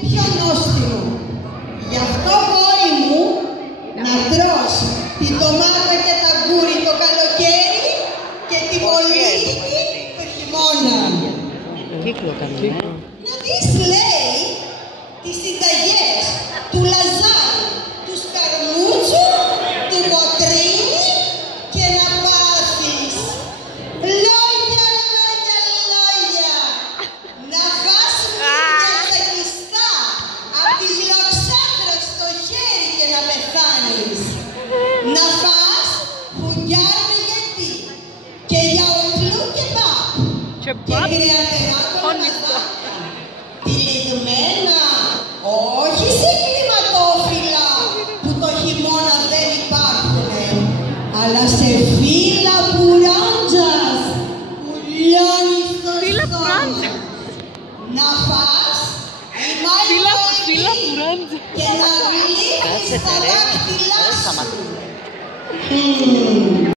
Πιο νόστιμο. Γι' αυτό, κόρη μου, να τρως τη ντομάτα και τα γκούρι το καλοκαίρι και την πολύτιμη το χειμώνα. Να δεις, λέει, τις συνταγές του Λαζάρου, του Σκαρμούτσου, του Κοτρίνη και να πάθεις λόγια, λόγια, λόγια. Να φας μια τσακιστά απ' τις λοξάτρες στο χέρι και να πεθάνεις. Να φας φουγγιάρ με γετί και γιαουρτλού και παπ και κρεατερά κολοναδάκια. Τυλιγμένα, όχι σε κλιματόφυλλα που το χειμώνα δεν υπάρχουνε, αλλά σε φύλλα μπουράντζας που λιώνει στο στόμα. Να φας η μαλλιόλη και να γλύφεις τα δάχτυλά σου.